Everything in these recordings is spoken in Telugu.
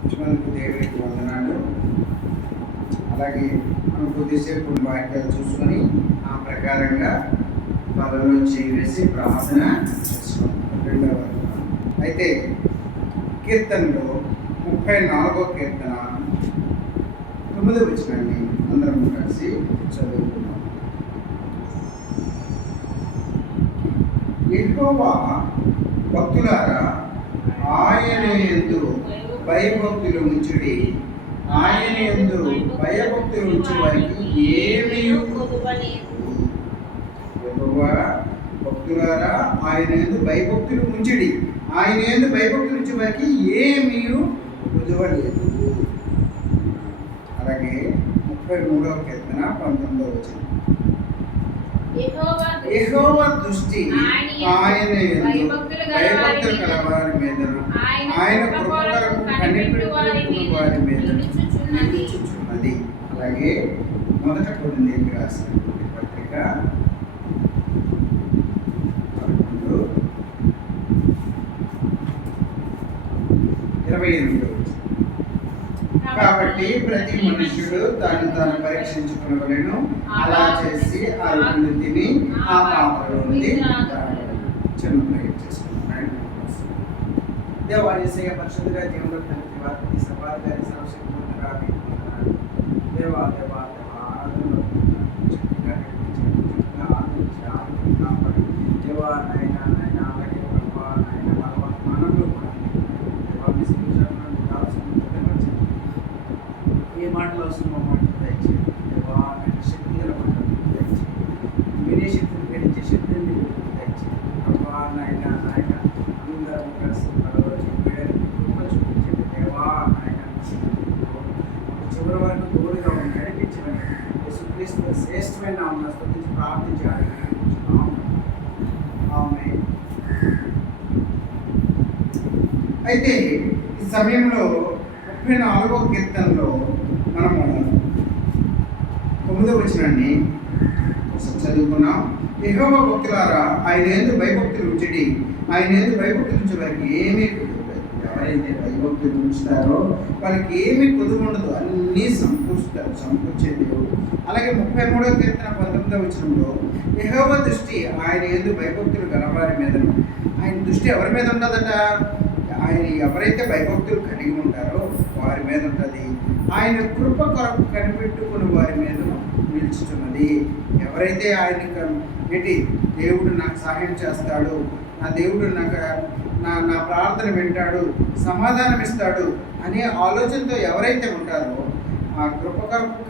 ఇచ్చినందుకు దేవునికి వందనాలు. అలాగే మనం కొద్దిసేపు వాక్యాలు చూసుకొని ఆ ప్రకారంగా పదంలో చేసి ప్రార్థన చేసుకుంటాం రెండవ అయితే కీర్తనలో ముప్పై నాలుగో కీర్తన తొమ్మిది వచ్చినండి అందరం కలిసి చదువుకున్నాం ఎక్కువ భక్తులారా ఆయన ఎందు భయభక్తులు ఉంచుడి. ఆయన ఎందు భయభక్తులు ఉంచు వారికి ఏమీ భక్తులారా ఆయన ఎందు భయభక్తులు ఉంచుడి. ఆయన ఎందు భయభక్తులు ఉంచే వారికి ఏమీ కుదవలేదు అలాగే ముప్పై మూడవ కీర్తన పంతొమ్మిదవ వచ్చింది యెహోవా దృష్టి ఆయన భయభక్తులు కలవారి మీద ఆయన కనిపెట్టుకుని వారి మీద నిలుచుచున్నది అలాగే మొదట కొన్ని రాసినటువంటి పత్రిక పదకొండు ఇరవై ఎనిమిది. కాబట్టి ప్రతి మనుష్యుడు తను తను పరీక్షించుకునవలను అలా చేసి ఆ రొట్టెను తిని ఆ పాత్రలో నుండి చిన్న దేవాలయ పరిశుద్ధంగా దేవుడు తండ్రి వారికి సభా గారి దేవా ఆరాధనలో చక్కగా నడిపించి చక్కగా ఆదరించి ఆదరించి కాపాడి దేవా నాయన నాయన అలాగే ప్రభా నాయన భగవాన్ మానవులు కూడా దేవా మీ సంక్షేమాన్ని కావాల్సిన విధంగా చెప్పండి. ఏ మాటలు అవసరమో మాటలు దయచేయండి దేవా నాయన శక్తి గల మాటలు దయచేయండి మీరే శక్తిని గ్రహించే శక్తిని మీరు దయచేయండి ప్రభా నాయన నాయన అందరం కలిసి కలవలో చెప్పారు కృప చూపించండి దేవా నాయన చివరి వరకు తోడుగా ఉండి నడిపించమని యేసుక్రీస్తు శ్రేష్టమైన నామమున స్తుతించి ప్రార్థించాలి ఆమె అయితే ఈ సమయంలో ముప్పై నాలుగో కీర్తనలో మనము తొమ్మిదో వచ్చినండి చదువుకున్నాం. యహోవ భక్తులారా ఆయన ఎందు భయభక్తులు ఉంచడి. ఆయన ఎందు భయభక్తులు ఉంచే వారికి ఏమీ ఎవరైతే భయభక్తులు ఉంచుతారో వాళ్ళకి ఏమీ కుదురు ఉండదు. అన్నీ సమకూరుస్తారు సమకూర్చే దేవుడు అలాగే ముప్పై మూడో కీర్తన పంతొమ్మిదో వచ్చినంలో యహోవ దృష్టి ఆయన ఎందు భయభక్తులు గలవారి మీదను. ఆయన దృష్టి ఎవరి మీద ఉండదట ఆయన ఎవరైతే భయభక్తులు కలిగి ఉంటారో వారి మీద ఉంటుంది. ఆయన కృప కొరకు కనిపెట్టుకుని వారి మీద నిలుచుతున్నది. ఎవరైతే ఆయన ఏంటి దేవుడు నాకు సహాయం చేస్తాడు నా దేవుడు నాకు నా నా ప్రార్థన వింటాడు సమాధానం ఇస్తాడు అనే ఆలోచనతో ఎవరైతే ఉంటారో ఆ కృప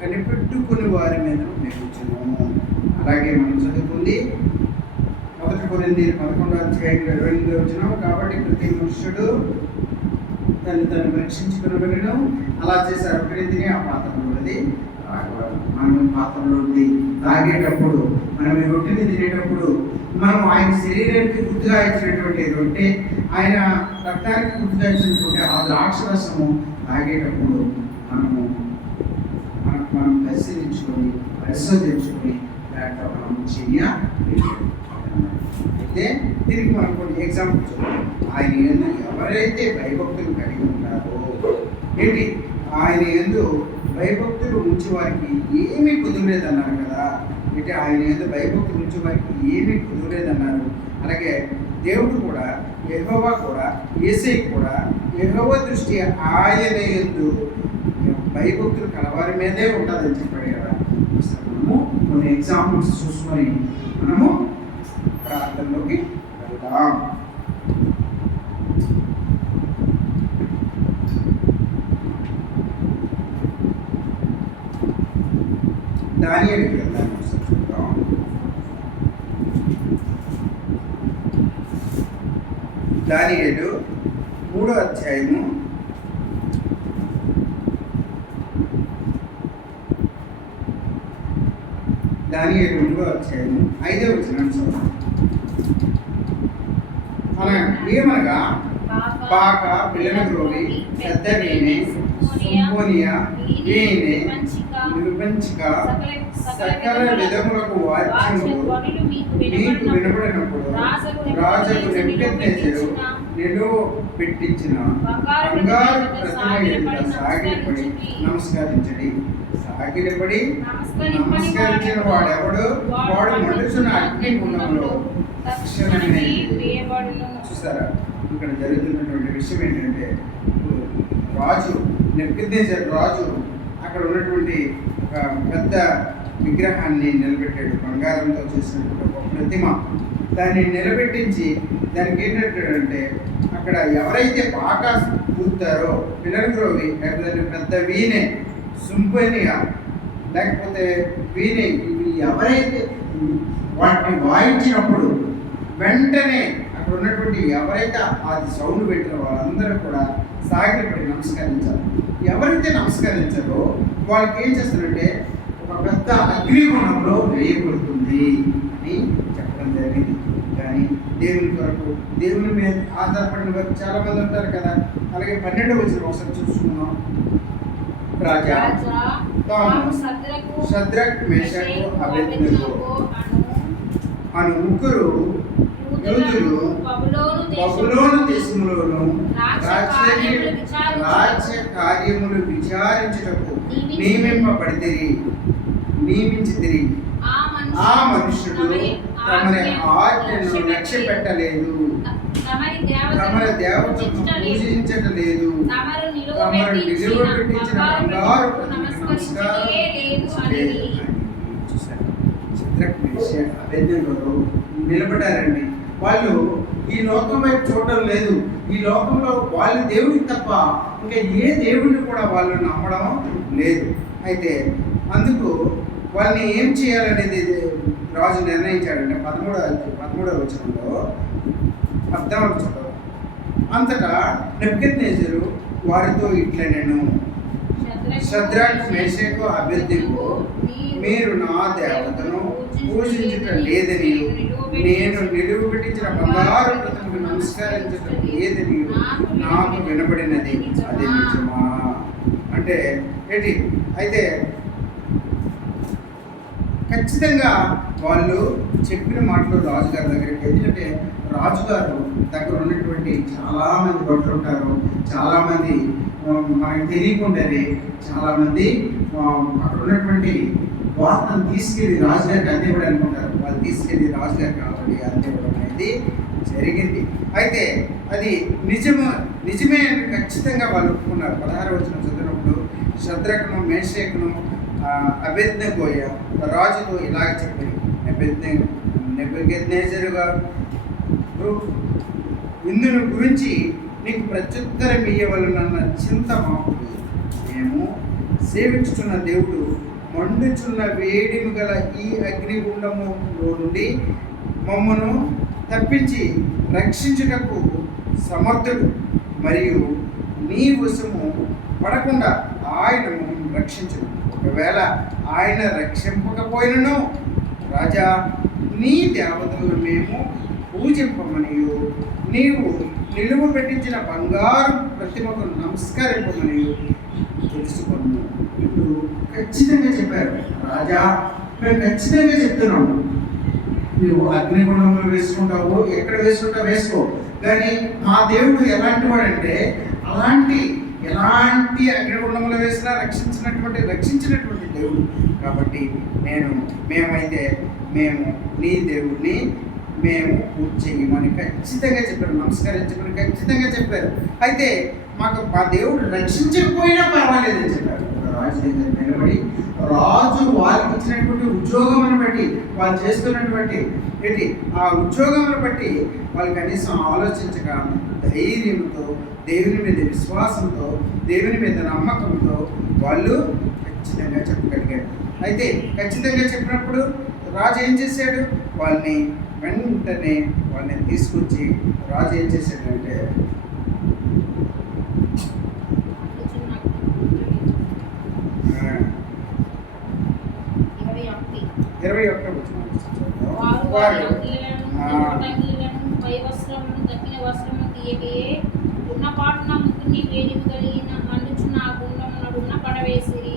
కనిపెట్టుకుని వారి మీద నిలుచున్నాము. అలాగే మనం చదువుకుంది మొదటి కొరింది పదకొండో అధ్యాయం ఇరవై ఎనిమిది వచ్చినాం కాబట్టి ప్రతి మనుష్యుడు తను తను రక్షించుకునబడిను అలా చేశారు. ప్రతిని ఆ పాత్రలో ఉన్నది. మనం పాత్రలో ఉంది తాగేటప్పుడు మనం ఈ రొట్టెని తినేటప్పుడు మనం ఆయన శరీరానికి గుర్తుగా ఇచ్చినటువంటి రొట్టె ఆయన రక్తానికి గుర్తుగా ఇచ్చినటువంటి ఆ ద్రాక్షరసము తాగేటప్పుడు మనము మనకు మనం పరిశీలించుకొని పరిశోధించుకొని దాంట్లో మనం చెయ్యాలి అయితే తిరిగి మనం ఎగ్జాంపుల్ చూద్దాం. ఆయన ఎందు ఎవరైతే భయభక్తులు కలిగి ఉంటారో ఏంటి? ఆయన ఎందు భయభక్తులు ఉంచి వారికి ఏమీ కుదరలేదన్నారు కదా. అంటే ఆయన ఎందు భయభక్తులు ఉంచి వారికి ఏమీ కుదరలేదన్నారు. అలాగే దేవుడు కూడా ఎహోవా కూడా ఏసై కూడా ఎహోవ దృష్టి ఆయన ఎందు భయభక్తులు కలవారి మీదే ఉంటుందని చెప్పాడు కదా. మనము కొన్ని ఎగ్జాంపుల్స్ చూసుకొని మనము ప్రార్థనలోకి వెళ్దాం. దానియలకి వెళ్దాం. ఒకసారి చూద్దాం దానియేలు మూడో అధ్యాయము. దానియేలు మూడో అధ్యాయము ఐదో వచ్చిన మన ఏమనగా పాక పిల్లల గ్రోవి పెద్ద వీణె నిర్వంచిక సకల విధములకు వాద్యములు మీకు వినబడినప్పుడు రాజుకు నెబుకద్నెజరు నిలువ పెట్టించిన బంగారు ప్రతిమ ఎదుట సాగిలపడి నమస్కరించుడి. సాగిలపడి నమస్కరించిన వాడెవడు? వాడు మండుచున్న అగ్ని గుండంలో తక్షణమే చూసారా? ఇక్కడ జరుగుతున్నటువంటి విషయం ఏంటంటే రాజు నెప్పిద్దేశారు రాజు అక్కడ ఉన్నటువంటి ఒక పెద్ద విగ్రహాన్ని నిలబెట్టాడు. బంగారంతో చేసినటువంటి ఒక ప్రతిమ. దాన్ని నిలబెట్టించి దానికి ఏంటంటే అక్కడ ఎవరైతే బాగా కూతారో పిల్లలగ్రోవి లేకపోతే పెద్ద వీణే సుంపనిగా లేకపోతే వీణే ఇవి ఎవరైతే వాటిని వాయించినప్పుడు వెంటనే అక్కడ ఉన్నటువంటి ఎవరైతే అది సౌండ్ పెట్టిన వాళ్ళందరూ కూడా సాగిలపడి నమస్కరించాలి. ఎవరైతే నమస్కరించారో వాళ్ళకి ఏం చేస్తారంటే ఒక పెద్ద అగ్నిగుణంలో వేయబడుతుంది అని చెప్పడం జరిగింది. కానీ దేవుని కొరకు దేవుని మీద ఆధారపడిన వారు చాలా మంది ఉంటారు కదా. అలాగే పన్నెండు వచ్చిన ఒకసారి చూసుకున్నాం రాజా శద్రక్ మేషకు అను ముగ్గురు యూదులు బబులోను బబులోను దేశములో దేశంలోను రాజ్య కార్యములు విచారించుటకు నియమింపబడితిరి. నియమించితిరి. ఆ మనుషుడు తమరి ఆజ్ఞను లక్ష్య పెట్టలేదు తమరి దేవతను పూజించటలేదు. తమరు నిలువబెట్టించిన నిలువబెట్టించిన బంగారు అబేద్నెగోలు నిలబడారండి. వాళ్ళు ఈ లోకం వైపు చూడడం లేదు. ఈ లోకంలో వాళ్ళు దేవుడికి తప్ప ఇంకా ఏ దేవుడిని కూడా వాళ్ళు నమ్మడం లేదు. అయితే అందుకు వాళ్ళని ఏం చేయాలనేది రాజు నిర్ణయించాడంటే పదమూడవ పదమూడవ వచనంలో అర్థం చదవ. అంతటా నెప్కెత్నేజరు వారితో ఇట్లా నేను శద్రాక్ మేషకు అభ్యర్థింపు మీరు నా దేవతను పూజించటం లేదని నేను నిలువ పెట్టించిన బంగారు ప్రతిమకు ఏది లేదని నాకు వినబడినది అది నిజమా? అంటే ఏంటి? అయితే ఖచ్చితంగా వాళ్ళు చెప్పిన మాటలు రాజుగారి దగ్గరికి ఎందుకంటే రాజుగారు దగ్గర ఉన్నటువంటి చాలామంది భక్తులు ఉంటారు. చాలామంది మనకు తెలియకుండానే చాలామంది అక్కడ ఉన్నటువంటి వార్తను తీసుకెళ్ళి రాజుగారికి అందివ్వడానికి అనుకుంటారు వాళ్ళు తీసుకెళ్ళి రాజుగారికి ఆల్రెడీ అందివ్వడం అనేది జరిగింది. అయితే అది నిజము నిజమే అని ఖచ్చితంగా వాళ్ళు ఒప్పుకున్నారు. పదహారు వచ్చిన చదివినప్పుడు శద్రకను మేషేకును అభ్యర్థగోయ రాజుతో ఇలాగ చెప్పారు అభ్యర్థ నెబ్బెద్నేజరుగా ఇందును గురించి నీకు ప్రత్యుత్తరం ఇయ్యవలనన్న చింత మాకు మేము సేవించుతున్న దేవుడు మండుచున్న వేడిమి గల ఈ అగ్నిగుండములో నుండి మమ్మను తప్పించి రక్షించుటకు సమర్థుడు. మరియు నీ వశము పడకుండా ఆయన మమ్మల్ని ఒకవేళ ఆయన రక్షింపకపోయినను రాజా నీ దేవతలను మేము పూజింపమనియు. నీవు నిలువ పెట్టించిన బంగారు ప్రతిమకు నమస్కరింపమనియు. తెలుసుకున్నాను ఇప్పుడు ఖచ్చితంగా చెప్పారు. రాజా మేము ఖచ్చితంగా చెప్తున్నాము నువ్వు అగ్నిగుణంలో వేసుకుంటావు ఎక్కడ వేసుకుంటావు వేసుకో. కానీ మా దేవుడు ఎలాంటి వాడంటే అలాంటి ఎలాంటి అగ్నిగుండంలో వేసినా రక్షించినటువంటి రక్షించినటువంటి దేవుడు. కాబట్టి నేను మేమైతే మేము నీ దేవుడిని మేము పూజ చేయమని ఖచ్చితంగా చెప్పారు. నమస్కరించమని ఖచ్చితంగా చెప్పారు. అయితే మాకు మా దేవుడు రక్షించకపోయినా పర్వాలేదని చెప్పారు. రాజు నిలబడి రాజు వారికి ఇచ్చినటువంటి ఉద్యోగం బట్టి వాళ్ళు చేస్తున్నటువంటి ఏంటి ఆ ఉద్యోగంను బట్టి వాళ్ళు కనీసం ఆలోచించక ధైర్యంతో దేవుని మీద విశ్వాసంతో దేవుని మీద నమ్మకంతో వాళ్ళు ఖచ్చితంగా చెప్పగలిగారు. అయితే ఖచ్చితంగా చెప్పినప్పుడు రాజు ఏం చేశాడు? వాళ్ళని వెంటనే వాళ్ళని తీసుకొచ్చి రాజు ఏం చేశాడంటే ఆ, ఇరవై ఒకటి ఇరవై ఒకటో వారు వారు వారి అంగీలను, ఆ. అంగీలను, పై వస్త్రమును, తక్కిన వస్త్రమును తీయకయే ఉన్న పాటున ముగ్గురిని వేడిమి కలిగిన మండుచున్న ఆ గుండం పడవేసిరి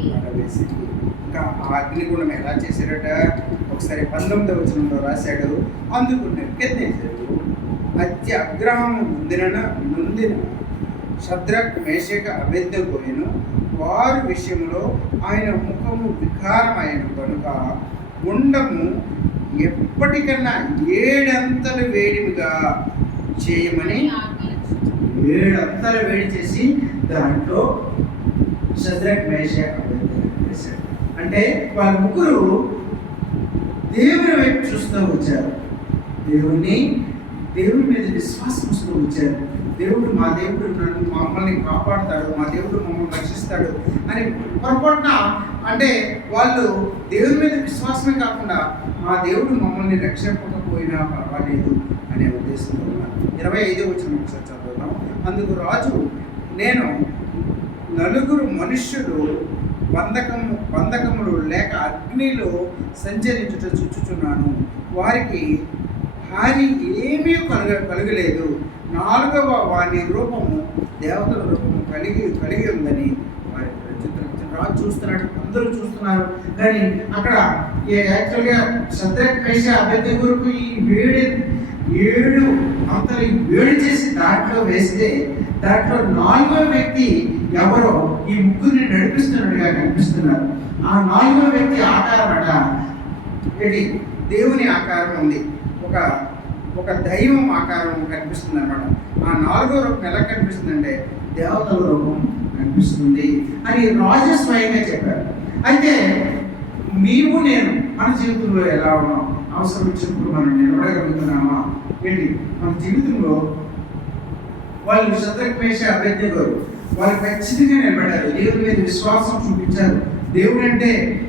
ఇంకా ఆ అగ్నిగుణం ఎలా చేశాడట ఒకసారి పంతొమ్మిదవ వచనంలో రాశాడు. అందుకు నెప్కెత్నేశాడు అత్య అగ్రహము ముందిన ముందిన శద్రక్ మేషక అభ్యర్థకోయను వారి విషయంలో ఆయన ముఖము వికారమైన కనుక గుండము ఎప్పటికన్నా ఏడంతలు వేడిగా చేయమని ఏడంతలు వేడి చేసి దాంట్లో శద్రక్ మేషక్ అంటే వాళ్ళ ముగ్గురు దేవుని వైపు చూస్తూ వచ్చారు. దేవుని దేవుని మీద విశ్వాసం వస్తూ వచ్చారు. దేవుడు మా దేవుడు నన్ను మమ్మల్ని కాపాడుతాడు మా దేవుడు మమ్మల్ని రక్షిస్తాడు అని పొరపాటున అంటే వాళ్ళు దేవుడి మీద విశ్వాసమే కాకుండా మా దేవుడు మమ్మల్ని రక్షింపకపోయినా పర్వాలేదు అనే ఉద్దేశంతో ఉన్నారు. ఇరవై ఐదో వచ్చిన ఒకసారి చదువుతాం అందుకు రాజు నేను నలుగురు మనుష్యులు బంధకము బంధకములు లేక అగ్నిలో సంచరించుట చూచుచున్నాను. వారికి హాని ఏమీ కలుగ కలగలేదు. నాలుగవ వాని రూపము దేవతల రూపము కలిగి కలిగి ఉందని వారి రాజు చూస్తున్నాడు అందరూ చూస్తున్నారు. కానీ అక్కడ ఈ యాక్చువల్గా సత్యపేష అభ్యర్థి కొరకు ఈ వేడి ఏడు అంతలు వేడి చేసి దాంట్లో వేస్తే దాంట్లో నాలుగో వ్యక్తి ఎవరో ఈ ముగ్గురిని నడిపిస్తున్నట్టుగా కనిపిస్తున్నారు. ఆ నాలుగో వ్యక్తి ఆకారం అట. దేవుని ఆకారం ఉంది. ఒక ఒక దైవం ఆకారం కనిపిస్తుంది అనమాట ఆ నాలుగో రూపం ఎలా కనిపిస్తుందంటే దేవతల రూపం కనిపిస్తుంది అని రాజు స్వయంగా చెప్పారు. అయితే నీవు నేను మన జీవితంలో ఎలా ఉన్నాం అవసరం వచ్చినప్పుడు మనం నిలబడగలుగుతున్నామా? ఏంటి? మన జీవితంలో వాళ్ళు శత్రుఘ్నేష అభ్యర్థి గారు వాళ్ళు ఖచ్చితంగా నిలబడ్డారు. దేవుని మీద విశ్వాసం చూపించారు. దేవుడు అంటే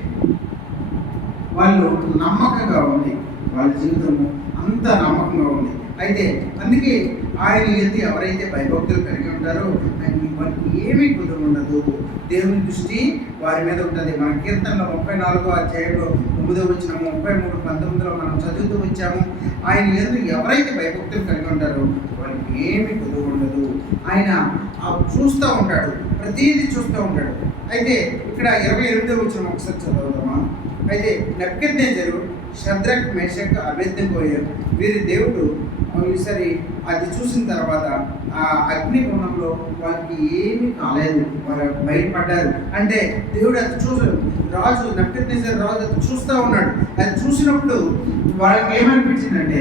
వాళ్ళు నమ్మకంగా ఉంది. వాళ్ళ జీవితము అంత నమ్మకంగా ఉంది. అయితే అందుకే ఆయన ఎందు ఎవరైతే భయభక్తులు కలిగి ఉంటారో ఆయన వారికి ఏమీ కుదురు ఉండదు. దేవుని దృష్టి వారి మీద ఉంటుంది. మన కీర్తనలో ముప్పై నాలుగో అధ్యాయంలో తొమ్మిదో వచ్చిన ముప్పై మూడు పంతొమ్మిదిలో మనం చదువుతూ వచ్చాము. ఆయన ఎందు ఎవరైతే భయభక్తులు కలిగి ఉంటారో వారికి ఏమీ కుదురు ఉండదు. ఆయన చూస్తూ ఉంటాడు. ప్రతిదీ చూస్తూ ఉంటాడు. అయితే ఇక్కడ ఇరవై ఎనిమిదో వచ్చిన ఒకసారి చదువుదామా? అయితే నెప్కెద్దేజరు శద్రక్ మేషక్ అభ్యర్థిపోయారు వీరి దేవుడు ఈసారి అది చూసిన తర్వాత ఆ అగ్ని గుణంలో వాళ్ళకి ఏమీ కాలేదు. వారు బయటపడ్డారు అంటే దేవుడు అది చూసు రాజు నెప్కెద్దేజర్ రాజు అది చూస్తూ ఉన్నాడు. అది చూసినప్పుడు వాళ్ళకి ఏమనిపించిందంటే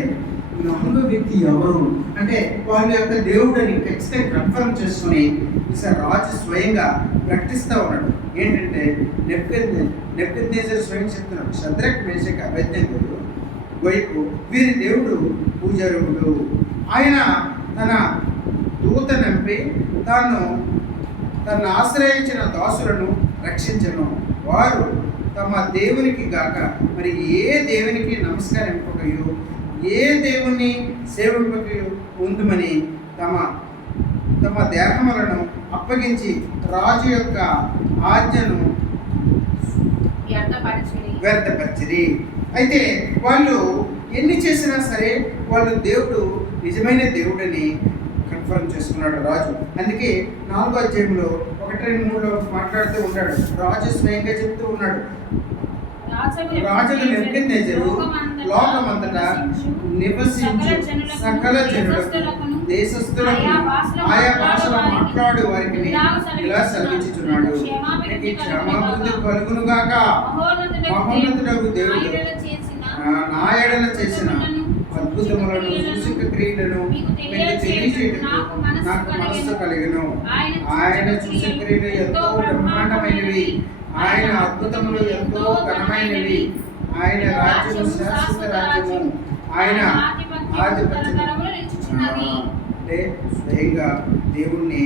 నాలుగో వ్యక్తి ఎవరు? అంటే వాళ్ళ యొక్క దేవుడని ఖచ్చితంగా కన్ఫర్మ్ చేసుకుని ఈసారి రాజు స్వయంగా ప్రకటిస్తూ ఉన్నాడు. ఏంటంటే నెప్కెద్ నెప్కెద్నేజర్ స్వయం చెప్తున్నాడు. శద్రక్ మేషక్ అభ్యర్థకుడు వైపు వీరి దేవుడు పూజారుడు ఆయన తన దూత నంపి తాను తను ఆశ్రయించిన దాసులను రక్షించను. వారు తమ దేవునికి గాక. మరి ఏ దేవునికి నమస్కారం నమస్కరింపకయు ఏ దేవుని సేవింపకయు ఉందుమని తమ తమ దేహములను అప్పగించి రాజు యొక్క ఆజ్ఞను వ్యర్థపరిచిరి. అయితే వాళ్ళు ఎన్ని చేసినా సరే వాళ్ళు దేవుడు నిజమైన దేవుడని కన్ఫర్మ్ చేసుకున్నాడు రాజు. అందుకే నాలుగో అధ్యాయంలో ఒకటి రెండు మూడులో మాట్లాడుతూ ఉంటాడు రాజు స్వయంగా చెప్తూ ఉన్నాడు. రాజులు నెప్పుకెత్తేజరు. లోకమంతటా నివసించు. సకల జనులకు దేశస్థులకు ఆయా భాషలు మాట్లాడు వారికి ఇలా సెలవిచ్చుచున్నాడు. నీకు క్షమాభివృద్ధి కలుగునుగాక. గాక దేవుడు. ఆ, చేసిన అద్భుతములను సూచక క్రియలను మీకు తెలియచేయటకు నాకు మనస్సు కలిగను. ఆయన చూసే క్రియలు ఎంతో బ్రహ్మాండమైనవి. ఆయన అద్భుతములు ఎంతో ఘనమైనవి. ఆయన రాజ్యము శాశ్వత రాజ్యము. ఆయన ఆధిపత్యము ఆ, అంటే స్వయంగా దేవుణ్ణి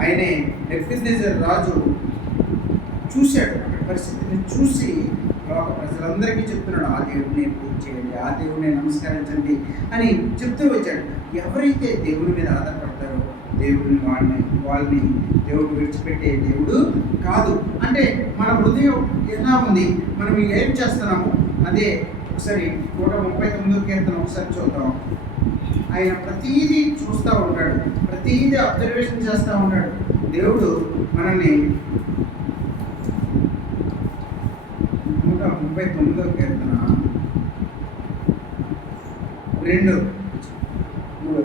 ఆయనే నెఫ్టినేజర్ రాజు చూశాడు. పరిస్థితిని చూసి లోక ప్రజలందరికీ చెప్తున్నాడు ఆ దేవుడిని పూజ చేయండి ఆ దేవుడిని నమస్కరించండి అని చెప్తూ వచ్చాడు. ఎవరైతే దేవుడి మీద ఆధారపడతారో దేవుడిని వాళ్ళని వాళ్ళని దేవుడు విడిచిపెట్టే దేవుడు కాదు. అంటే మన హృదయం ఎలా ఉంది? మనం ఏం చేస్తున్నాము అదే ఒకసారి నూట ముప్పై తొమ్మిదో కీర్తన ఒకసారి చూద్దాం. ఆయన ప్రతీదీ చూస్తూ ఉంటాడు ప్రతీదీ అబ్జర్వేషన్ చేస్తూ ఉంటాడు. దేవుడు మనల్ని నూట ముప్పై తొమ్మిదో కీర్తన. రెండు. మూడో.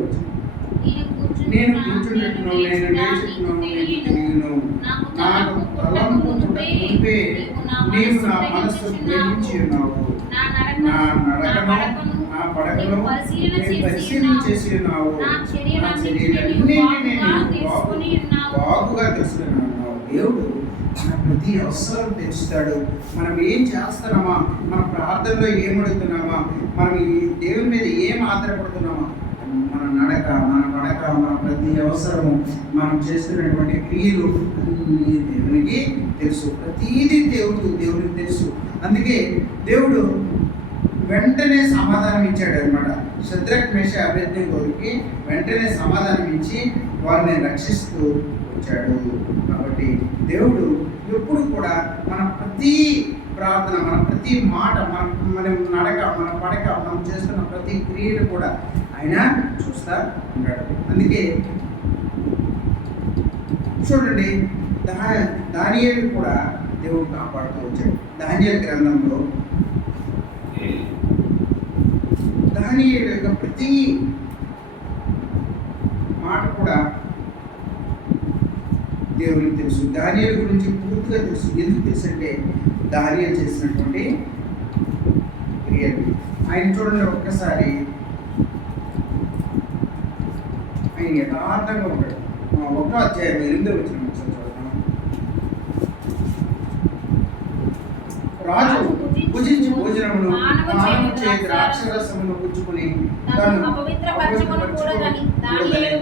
నేను నేర్చుకున్నాను నీకు తెలియను నాకు నాకు తలంపు తలంపు పుట్టక పుట్టక మునుపే మునుపే నీవు నా మనస్సు ప్రేమించి ఉన్నావు. నా నా నడకను పడకను పరిశీలన చేసి ఉన్నావు. శరీరాన్ని నేను బాగుగా బాగు- తెలుసుకొని ఉన్నావు. బాగుగా తెలుసుకుని ఉన్నావు. దేవుడు మన ప్రతి అవసరం తెచ్చుతాడు. మనం ఏం చేస్తున్నామా? మన ప్రార్థనలో ఏమడుగుతున్నామా? మనం దేవుని మీద ఏం ఆధారపడుతున్నామా? మన నడక మన నడక మన ప్రతి అవసరము మనం చేస్తున్నటువంటి క్రియలు దేవునికి తెలుసు. ప్రతీది దేవుడు దేవునికి తెలుసు. అందుకే దేవుడు వెంటనే సమాధానం ఇచ్చాడు అనమాట శత్రుఘ్నేష అభ్యర్థి కోరికి వెంటనే సమాధానం ఇచ్చి వారిని రక్షిస్తూ వచ్చాడు. కాబట్టి దేవుడు ఎప్పుడు కూడా మన ప్రతి ప్రార్థన మన ప్రతి మాట మన మనం నడక మన పడక మనం చేస్తున్న ప్రతి క్రియలు కూడా ఆయన చూస్తా ఉంటాడు అందుకే చూడండి దా దానియలు కూడా దేవుడు కాపాడుతూ వచ్చాడు. దానియేలు గ్రంథంలో దాని యొక్క ప్రతి మాట కూడా దేవునికి తెలుసు. దానియల గురించి పూర్తిగా తెలుసు. ఎందుకు తెలుసు అంటే దానియేలు చేసినటువంటి క్రియలు. ఆయన చూడండి ఒక్కసారి. ఆయన యథార్థంగా ఉంటాడు. ఆ ఒకటో అధ్యాయం ఎనిమిదో వచ్చిన చూద్దాం రాజు భుజించి భోజనమును మానవ చేతి రాక్షరసమును పుచ్చుకుని తను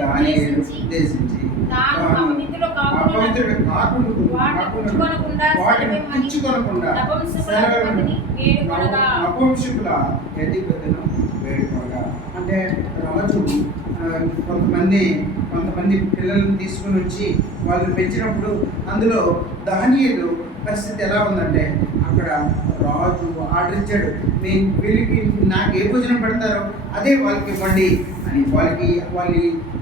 దానియేలు ఉద్దేశించి అపవిత్రుడు కాకుండా వాటిని పుచ్చుకొనకుండా వేడుకోగా అంటే రాజు కొంతమంది కొంతమంది పిల్లల్ని తీసుకుని వచ్చి వాళ్ళని పెంచినప్పుడు అందులో దానియేలు పరిస్థితి ఎలా ఉందంటే అక్కడ రాజు ఆర్డర్ ఇచ్చాడు నేను వీళ్ళకి నాకు ఏ భోజనం పెడతారో అదే వాళ్ళకి ఇవ్వండి అని వాళ్ళకి వాళ్ళ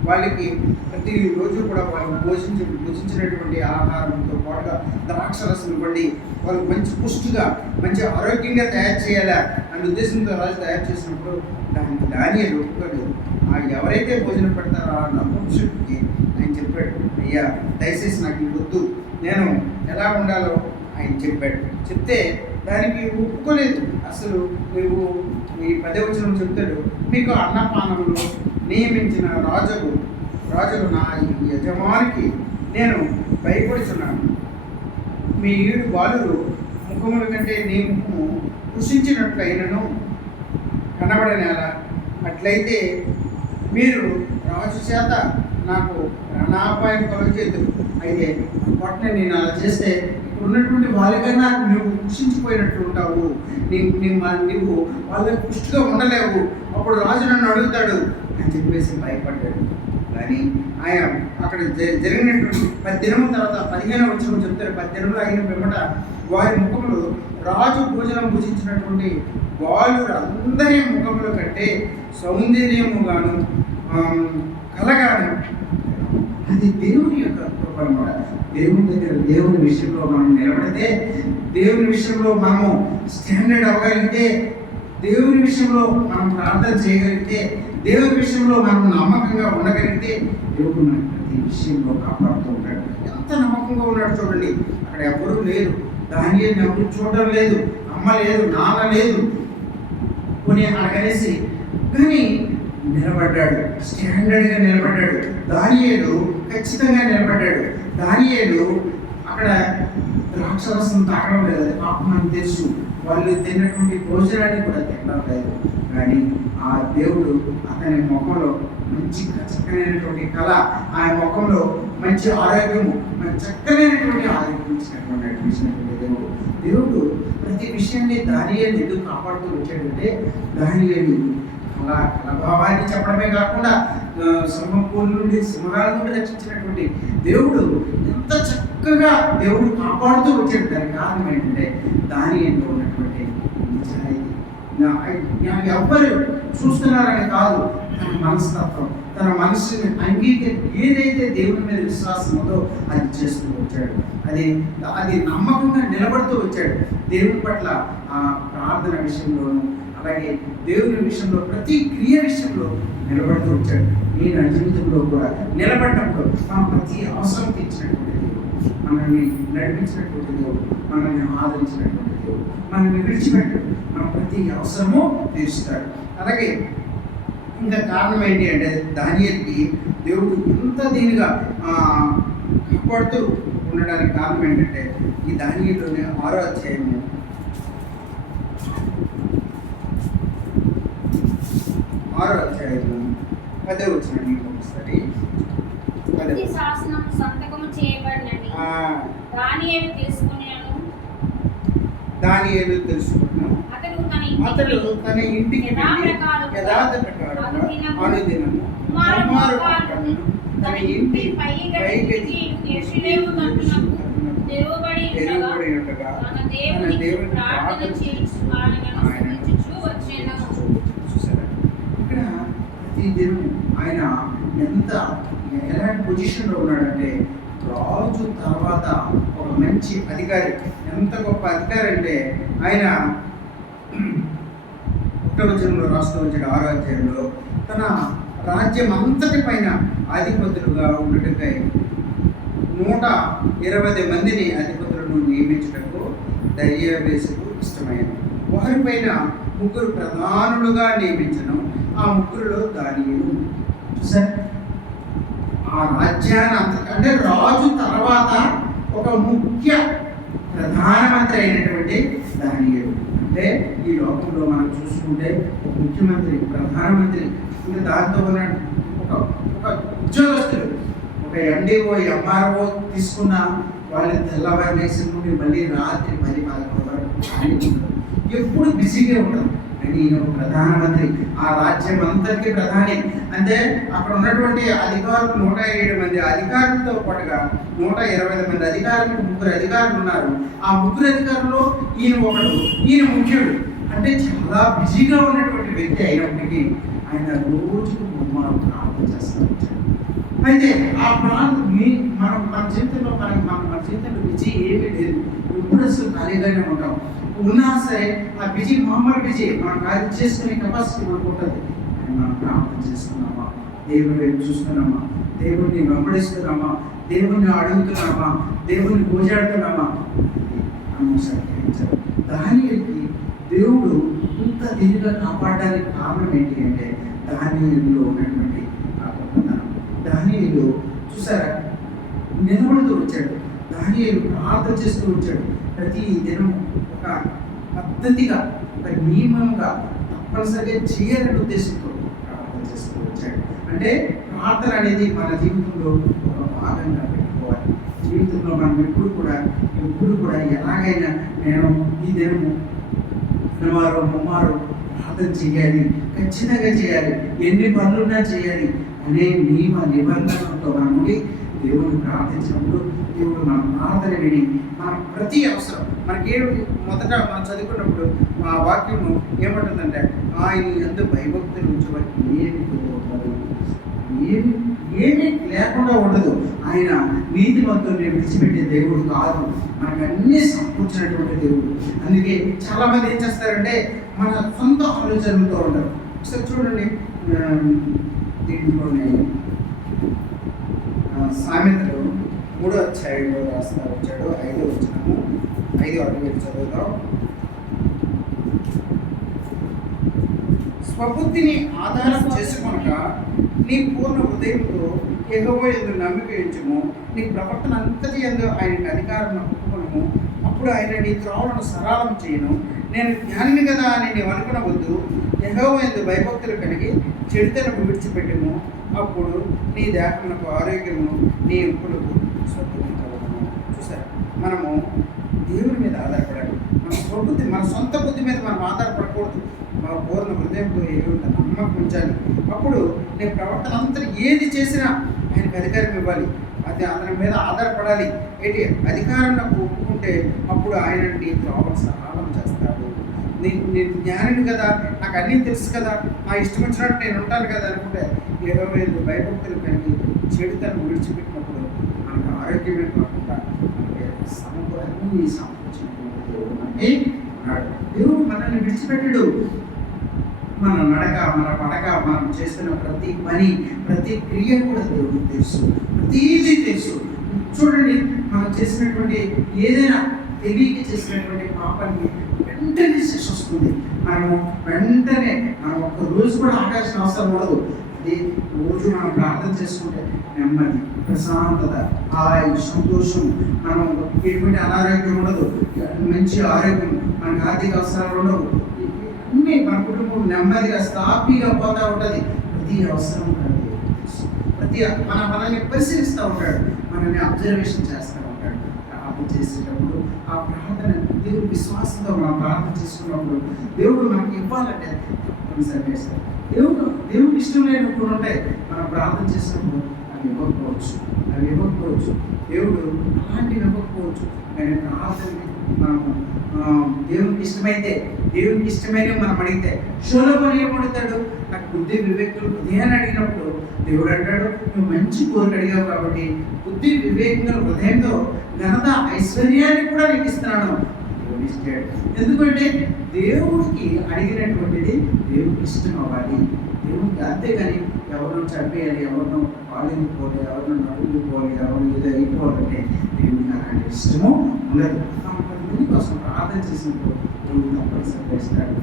వాళ్ళకి ప్రతి రోజు కూడా వాళ్ళు భోజించి భోజించినటువంటి ఆహారంతో పాటుగా ద్రాక్షరసం ఇవ్వండి. వాళ్ళు మంచి పుష్టిగా మంచి ఆరోగ్యంగా తయారు చేయాలా అనే ఉద్దేశంతో రాజు తయారు చేసినప్పుడు దానికి దాని ఒప్పుకోడు ఆ ఎవరైతే భోజనం పెడతారో ఆ నపుంసకుడికి ఆయన చెప్పాడు. అయ్యా దయచేసి నాకు ఇది వద్దు. నేను ఎలా ఉండాలో ఆయన చెప్పాడు. చెప్తే దానికి ఒప్పుకోలేదు అసలు నువ్వు ఈ పదవచనం చెప్తాడు. మీకు అన్నపానంలో నియమించిన రాజుకు రాజుకు నా యజమానికి నేను భయపడుచున్నాను. మీ ఈడు బాలురు ముఖముల కంటే నీ ముఖము కృషించినట్లయినను కనబడనేలా? అట్లయితే మీరు రాజు చేత నాకు ప్రాణాపాయం కలుగుతుంది అయితే పొట్టనే నేను అలా చేస్తే ఉన్నటువంటి వాళ్ళకైనా నువ్వు పుష్టించిపోయినట్టు ఉంటావు. నీవు నీవు నువ్వు వాళ్ళకి పుష్టిగా ఉండలేవు. అప్పుడు రాజు నన్ను అడుగుతాడు. అని చెప్పేసి భయపడ్డాడు. కానీ ఆయన అక్కడ జ- జరిగినటువంటి పది దినం తర్వాత పదిహేను వచ్చిన చెప్తారు. పది దినములు అయిన పిమ్మట వారి ముఖములు రాజు భోజనం భుజించినటువంటి వాళ్ళు అందరి ముఖంలో కంటే సౌందర్యముగాను ఆమ్, కలగాను. అది దేవుని యొక్క కృప అన్నమాట. దేవుని దగ్గర దేవుని విషయంలో మనం నిలబడితే దేవుని విషయంలో మనము స్టాండర్డ్ అవ్వగలిగితే దేవుని విషయంలో మనం ప్రార్థన చేయగలిగితే దేవుని విషయంలో మనం నమ్మకంగా ఉండగలిగితే దేవుడు మన ప్రతి విషయంలో కాపాడుతూ ఉంటాడు. ఎంత నమ్మకంగా ఉన్నాడు చూడండి. అక్కడ ఎవరు లేరు. దాని ఎవరు చూడడం లేదు. అమ్మ లేదు నాన్న లేదు. కొని అడగనేసి కానీ నిలబడ్డాడు. స్టాండర్డ్గా నిలబడ్డాడు. దానియేలు ఖచ్చితంగా నిలబడ్డాడు. దానియేలు అక్కడ ద్రాక్షరసం తాగడం లేదు. అది పాపం తెలుసు. వాళ్ళు తిన్నటువంటి భోజనాన్ని కూడా తినడం లేదు. కానీ ఆ దేవుడు అతని ముఖంలో మంచి చక్కనైనటువంటి కళ ఆ ముఖంలో మంచి ఆరోగ్యము చక్కనైనటువంటి ఆరోగ్యం ఇచ్చినటువంటి దేవుడు. దేవుడు ప్రతి విషయాన్ని దానియేలు ఎందుకు కాపాడుతూ వచ్చాడంటే దానియేలు కళ చెప్పడమే కాకుండా ఆ, నుండి సింహాల నుండి రక్షించినటువంటి దేవుడు ఎంత చక్కగా దేవుడు కాపాడుతూ వచ్చాడు. దానికి కారణం ఏంటంటే దాని ఏంటో ఉన్నటువంటి నా- ఎవ్వరు చూస్తున్నారని కాదు తన మనస్తత్వం తన మనసుని అంగీకరి ఏదైతే దేవుని మీద విశ్వాసం ఉందో అది చేస్తూ వచ్చాడు. అది అది నమ్మకంగా నిలబడుతూ వచ్చాడు. దేవుని పట్ల ఆ ప్రార్థన విషయంలోనూ అలాగే దేవుని విషయంలో ప్రతి క్రియ విషయంలో నిలబడుతూ వచ్చాడు. నేను నా జీవితంలో కూడా నిలబడినప్పుడు ఆ ప్రతి అవసరం తీర్చినటువంటి దేవుడు మనల్ని నడిపించినటువంటి దేవుడు మనల్ని ఆదరించినటువంటి దేవుడు మనల్ని విడిచిపెట్టాడు. మన ప్రతి అవసరము తీరుస్తాడు అలాగే ఇంకా కారణం ఏంటి అంటే దానియల్కి దేవుడు ఇంత దీనిగా కాపాడుతూ ఉండడానికి కారణం ఏంటంటే ఈ దానిలోనే ఆరో అధ్యాయము ఆరో అధ్యాయము పదే వచ్చిన ఒకసారి ప్రతి శాసనం సంతకము చేయబడినని ఆ, దానియేలు తెలుసుకున్నాను దాని ఏదో తెలుసుకుంటున్నాం అతడు తన అతడు తన ఇంటికి యథార్థ ప్రకారం అనుదినము కుమార తన ఇంటి పై గడిచి యెరూషలేము తట్టునకు తెరువబడి ఉండగా తన దేవునికి ప్రార్థన చేయుచు స్తుతించుచు వచ్చెను ప్రతిదినం ఆయన ఎంత ఎలాంటి పొజిషన్లో ఉన్నాడంటే రాజు తర్వాత ఒక మంచి అధికారి ఎంత గొప్ప అధికారి అంటే ఆయన ఒకటవ జన్మలో రాష్ట్రం వచ్చాడు ఆరో అధ్యాయంలో. తన రాజ్యం అంతటి పైన అధిపతులుగా ఉండటకై నూట ఇరవై మందిని అధిపతులను నియమించటకు దర్యావేసుకు ఇష్టమైనది వారిపైన ముగ్గురు ప్రధానులుగా నియమించను. ఆ ముగ్గురులో దాని చూసారు? ఆ రాజ్యాన్ని అంత అంటే రాజు తర్వాత ఒక ముఖ్య ప్రధానమంత్రి అయినటువంటి దానియుడు అంటే ఈ లోకంలో మనం చూసుకుంటే ఒక ముఖ్యమంత్రి ప్రధానమంత్రి ఇంకా దాంతో ఒక ఒక ఉద్యోగస్తులు. ఒక ఎండిఓ ఎంఆర్ఓ తీసుకున్న వాళ్ళు తెల్లవారు లేచిన నుండి మళ్ళీ రాత్రి పది పదకొండు వరకు ఎప్పుడు బిజీగా ఉంటారు అని ఈయన ప్రధానమంత్రి ఆ రాజ్యం అంతటికీ ప్రధాని. అంటే అక్కడ ఉన్నటువంటి అధికారులు నూట ఏడు మంది అధికారులతో పాటుగా నూట ఇరవై ఐదు మంది అధికారులు ముగ్గురు అధికారులు ఉన్నారు. ఆ ముగ్గురు అధికారులు ఈయన ఒకడు ఈయన ముఖ్యుడు. అంటే చాలా బిజీగా ఉన్నటువంటి వ్యక్తి అయినప్పటికీ ఆయన రోజుకు ముమ్మారు ప్రార్థన చేస్తూ అయితే ఆ ప్రాంతం మీ మనం మన జీవితంలో మనకి మన మన జీవితంలో విజయం ఏమీ లేదు. ఎప్పుడు అసలు ఖాళీగానే ఉంటాం. ఉన్నా సరే ఆ బిజీ మామూలు బిజీ మనం కార్యం చేసుకునే కెపాసిటీ మనకు ఉంటుంది. మనం ప్రార్థన చేస్తున్నామా? దేవుని వైపు చూస్తున్నామా? దేవుడిని వెంబడిస్తున్నామా? దేవుణ్ణి అడుగుతున్నామా? దేవుణ్ణి పూజాడుతున్నామా దానికి దేవుడు ఇంత దీనిగా కాపాడడానికి కారణం ఏంటి అంటే దానిలో ఉన్నటువంటి ఆ గొప్పతనం. దానిలో చూసారా? నిలబడుతూ వచ్చాడు. దానియేలు ప్రార్థన చేస్తూ వచ్చాడు. ప్రతి దినం ఒక పద్ధతిగా ఒక నియమంగా తప్పనిసరిగా చేయాలనే ఉద్దేశంతో ప్రార్థన చేస్తూ వచ్చాడు. అంటే ప్రార్థన అనేది మన జీవితంలో ఒక భాగంగా పెట్టుకోవాలి. జీవితంలో మనం ఎప్పుడు కూడా ఎప్పుడు కూడా ఎలాగైనా నేను ఈ దినము శనివారం ముమ్మారు ప్రార్థన చేయాలి ఖచ్చితంగా చేయాలి ఎన్ని పనులున్నా చేయాలి అనే నియమ నిబంధనలతో మనం దేవుని ప్రార్థించినప్పుడు దేవుడు మన ప్రార్థన విని మన ప్రతి అవసరం మనకి ఏమి మొదట మనం చదువుకున్నప్పుడు మా వాక్యము ఏమంటుందంటే ఆయన ఎందు భయభక్తులు ఉంచబట్టి ఏమి ఏమి ఏమీ లేకుండా ఉండదు. ఆయన నీతి మంతుల్ని విడిచిపెట్టే దేవుడు కాదు. మనకు అన్నీ సమకూర్చినటువంటి దేవుడు. అందుకే చాలా మంది ఏం చేస్తారంటే మన సొంత ఆలోచనలతో ఉంటారు. ఒకసారి చూడండి దీంట్లోనే సామెతలు మూడో అధ్యాయంలో రాస్తా వచ్చాడు ఐదు వచ్చినాము ఐదు అడుగు చదువుదాం. స్వబుద్ధిని ఆధారం చేసుకొనక నీ పూర్ణ హృదయంతో ఎగవ ఎందు నమ్మిక ఉంచుము. నీ ప్రవర్తన అంతటి ఎందు ఆయనకి అధికారం ఒప్పుకొనము అప్పుడు ఆయన నీ త్రోవలను సరళం చేయను. నేను జ్ఞానిని కదా అని నీవు అనుకునవద్దు ఎగవ ఎందు భయభక్తులు కలిగి చెడుతనకు విడిచిపెట్టము. అప్పుడు నీ దేహమునకు ఆరోగ్యము నీ ఎంపులకు స్వత్వం కలుగును మనము దేవుని మీద ఆధారపడాలి. మన స్వబుద్ధి మన సొంత బుద్ధి మీద మనం ఆధారపడకూడదు. మన పూర్ణ హృదయంతో ఏమిటో నమ్మకం ఉంచాలి. అప్పుడు నేను ప్రవర్తన అంతా ఏది చేసినా ఆయనకు అధికారం ఇవ్వాలి. అది అతని మీద ఆధారపడాలి. ఏంటి? అధికారం నాకు ఒప్పుకుంటే అప్పుడు ఆయన నీ త్రోవలు సహాయం చేస్తాడు. నేను నేను జ్ఞానిని కదా నాకు అన్నీ తెలుసు కదా. నా ఇష్టం వచ్చినట్టు నేను ఉంటాను కదా అనుకుంటే ఇరవై ఐదు భయభక్తులు కలిగి చెడుతను విడిచిపెట్టినప్పుడు మనకు ఆరోగ్యమే కాకుండా మనకి సమకూర అన్ని సమకూర్చినటువంటి దేవుడు మనకి ఉన్నాడు దేవుడు మనల్ని విడిచిపెట్టడు. మన నడక మన పడక మనం చేస్తున్న ప్రతి పని ప్రతి క్రియ కూడా దేవుడికి తెలుసు. ప్రతిదీ తెలుసు. చూడండి మనం చేసినటువంటి ఏదైనా తెలియక చేసినటువంటి పాపాన్ని వెంటనే శిక్ష వస్తుంది మనము వెంటనే మనం ఒక్క రోజు కూడా ఆకాశం అవసరం ఉండదు. అది రోజు మనం ప్రార్థన చేసుకుంటే నెమ్మది ప్రశాంతత హాయి సంతోషం. మనం ఎటువంటి అనారోగ్యం ఉండదు. మంచి ఆరోగ్యం మనకు ఆర్థిక అవసరాలు ఉండవు. అన్నీ మన కుటుంబం నెమ్మదిగా స్థాపిగా పోతా ఉంటుంది. ప్రతి అవసరం ఉంటుంది. ప్రతి మన మనల్ని పరిశీలిస్తూ ఉంటాడు. మనల్ని అబ్జర్వేషన్ చేస్తూ ఉంటాడు. ప్రార్థన చేసేటప్పుడు ఆ ప్రార్థన దేవుడు విశ్వాసంతో మనం ప్రార్థన చేసుకున్నప్పుడు దేవుడు మనకి ఇవ్వాలంటే తప్పనిసరిగా దేవుడు దేవుడికి ఇష్టం లేనప్పుడు ఉంటాయి. మనం ప్రార్థన చేసినప్పుడు అవి ఇవ్వకపోవచ్చు. అవి ఇవ్వకపోవచ్చు. దేవుడు అలాంటివి ఇవ్వకపోవచ్చు. కానీ ప్రార్థన మనము దేవునికి ఇష్టమైతే దేవునికి ఇష్టమైన మనం అడిగితే షోలోమని ఏమడుగుతాడు నాకు బుద్ధి వివేకులు హృదయాన్ని అడిగినప్పుడు దేవుడు అంటాడు నువ్వు మంచి కోరిక అడిగావు కాబట్టి బుద్ధి వివేకంగా హృదయంతో ఘనత ఐశ్వర్యాన్ని కూడా నీకు ఇస్తున్నాను. ఇచ్చాడు ఎందుకంటే దేవుడికి అడిగినటువంటిది దేవుడికి ఇష్టం అవ్వాలి. దేవుడికి అంతేగాని ఎవరినో చంపేయాలి ఎవరినో పాలింది పోవాలి ఎవరినో నడువులు ఎవరిని ఏదో అయిపోవాలంటే దేవుడికి అలాంటి ఇష్టము ఉండదు. కొంతమంది కోసం ప్రార్థన చేసినప్పుడు దేవుడు తప్పనిసరిగా ఇస్తాడు.